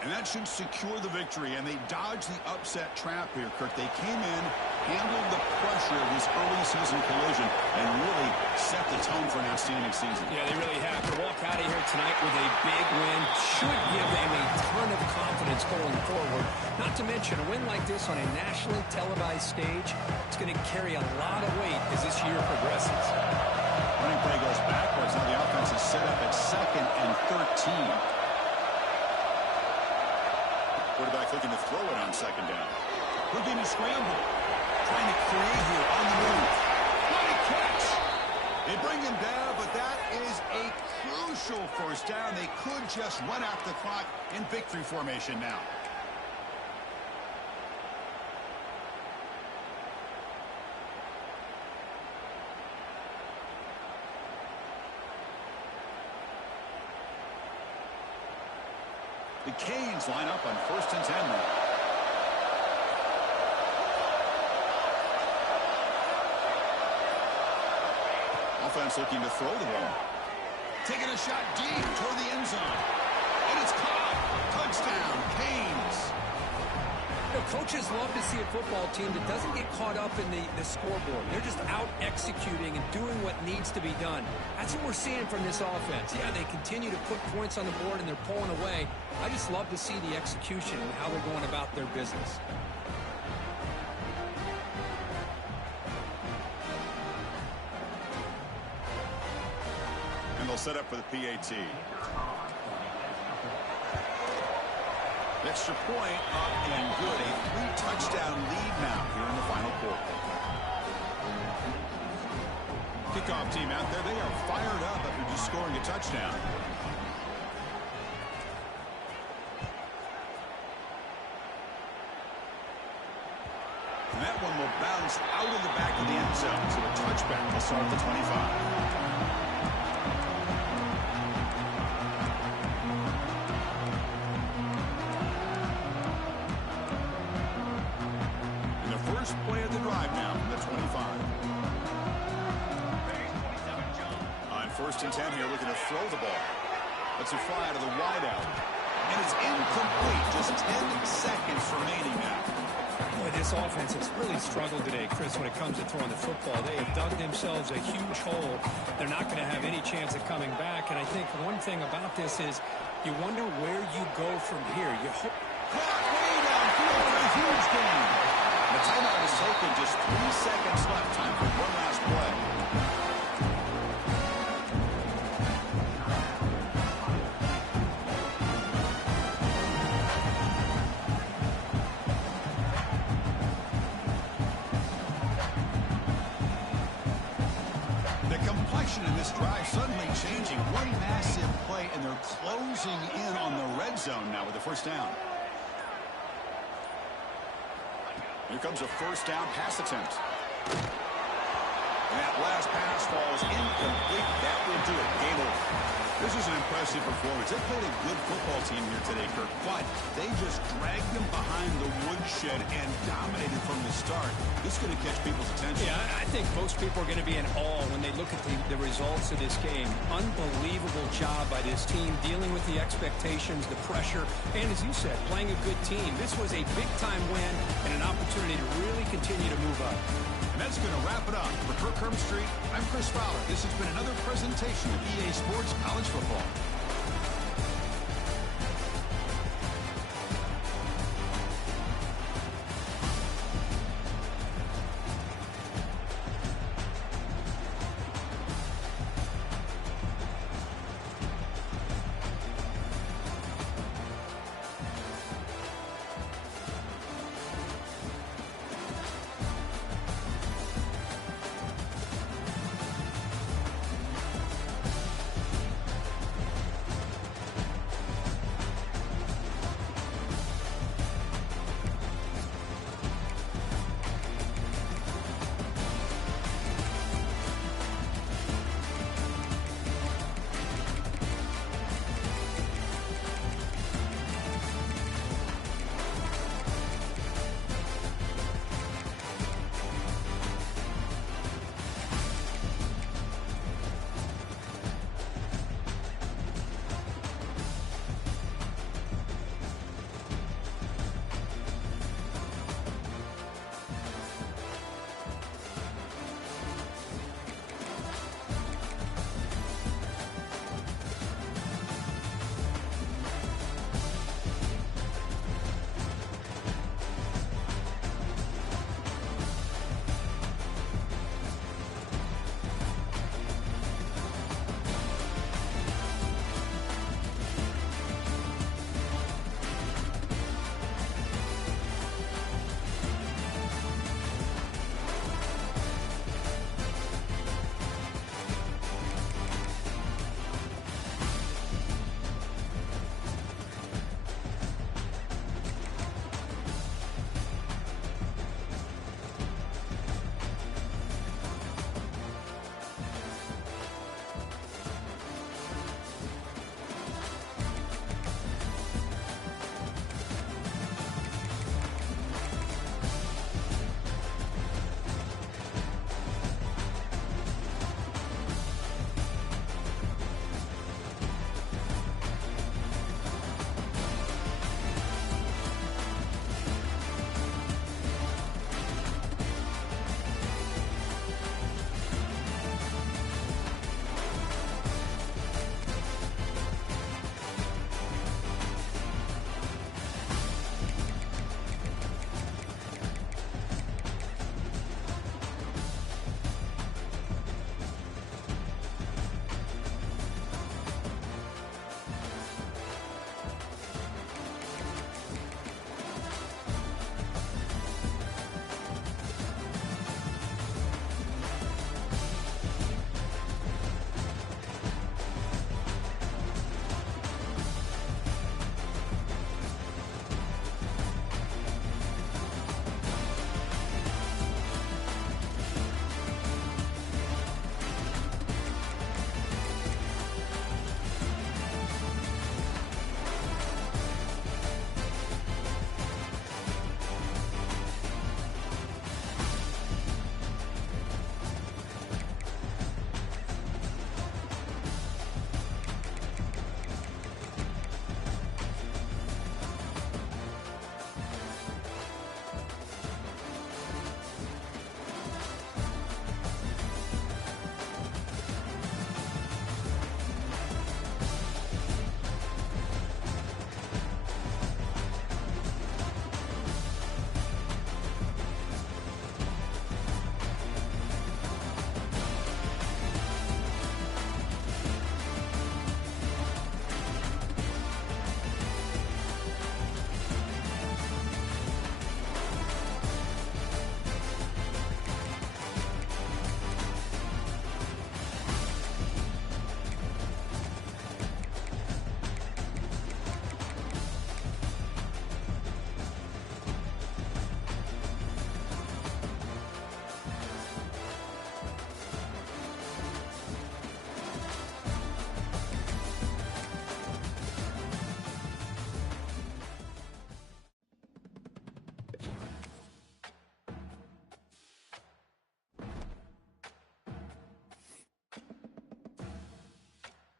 And that should secure the victory, and they dodged the upset trap here, Kirk. They came in, handled the pressure of this early season collision, and really set the tone for an outstanding season. Yeah, they really have. To walk out of here tonight with a big win should give them a ton of confidence going forward. Not to mention, a win like this on a nationally televised stage, it's going to carry a lot of weight as this year progresses. Running play goes backwards. Now the offense is set up at 2nd and 13. Quarterback looking to throw it on second down. Looking to scramble. Trying to create here on the move. What a catch! They bring him down, but that is a crucial first down. They could just run out the clock in victory formation now. The Canes line up on 1st and 10 now. Offense looking to throw the ball. Taking a shot deep toward the end zone. And it's caught. Touchdown, Canes. The Coaches love to see a football team that doesn't get caught up in the scoreboard. They're just out executing and doing what needs to be done. That's what we're seeing from this offense. Yeah, they continue to put points on the board and they're pulling away. I just love to see the execution and how they're going about their business. And they'll set up for the PAT. Extra point up and good. A 3-touchdown lead now here in the final quarter. Kickoff team out there. They are fired up after just scoring a touchdown. And that one will bounce out of the back of the end zone. So a touchback will start at the 25. First play of the drive now from the 25. On 1st and 10 here, looking to throw the ball. That's a fly out of the wideout. And it's incomplete. Just 10 seconds remaining now. Boy, this offense has really struggled today, Chris, when it comes to throwing the football. They have dug themselves a huge hole. They're not going to have any chance of coming back. And I think one thing about this is you wonder where you go from here. You hope. Clock way downfield for a huge gain. The timeout is taken. Just 3 seconds left. Time for one last play. The complexion of this drive suddenly changing. One massive play, and they're closing in on the red zone now with the first down. Here comes a first down pass attempt. And that last pass falls incomplete. That will do it. Game over. This is an impressive performance. They played a good football team here today, Kirk, but they just dragged them behind the woodshed and dominated from the start. This is going to catch people's attention. Yeah, I think most people are going to be in awe when they look at the results of this game. Unbelievable job by this team, dealing with the expectations, the pressure, and as you said, playing a good team. This was a big-time win and an opportunity to really continue to move up. And that's going to wrap it up. For Kirk Herbstreit, I'm Chris Fowler. This has been another presentation of EA Sports College Football.